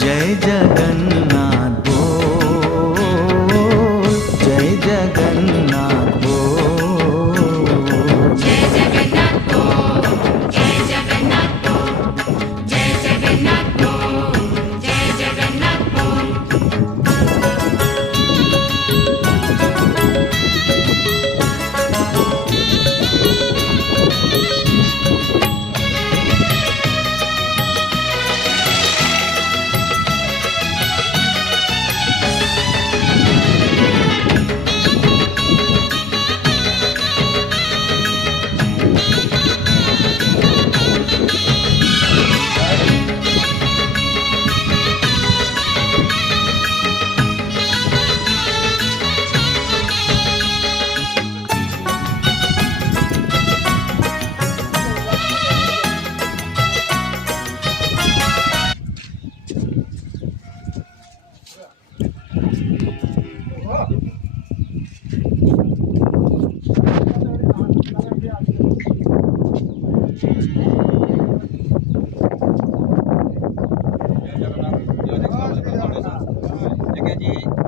जय जगन्नाथ बोल, जय जगन्नाथ बोल, जय जगन्नाथ बोल, जय जगन्नाथ बोल, जय जगन्नाथ बोल, जय जगन्नाथ बोल।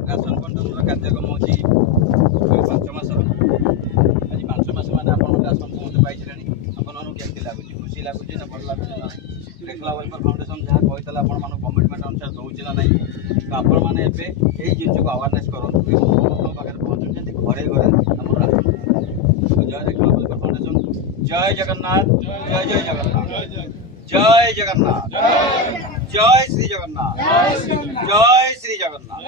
राशन बंटन कार्यक्रम होची 5 मास आज 5 मास मैंने आप राशन पहुँच पाई आपको केमती लगुच खुशी लगुच ना भल लगुच ना रेखला वेलफेयर फाउंडेशन जहाँ कहता आप कमिटमेंट अनुसार दूसरी ना ना तो आपण मैंने यही जिन को अवेयरनेस करूँ पाखे पहुँचु घरे घरे आम राशन जय रेखला वेलफेयर फाउंडेशन जय जगन्नाथ जय जय जगन्नाथ जय जगन्नाथ जय श्री जगन्नाथ जय श्री जगन्नाथ।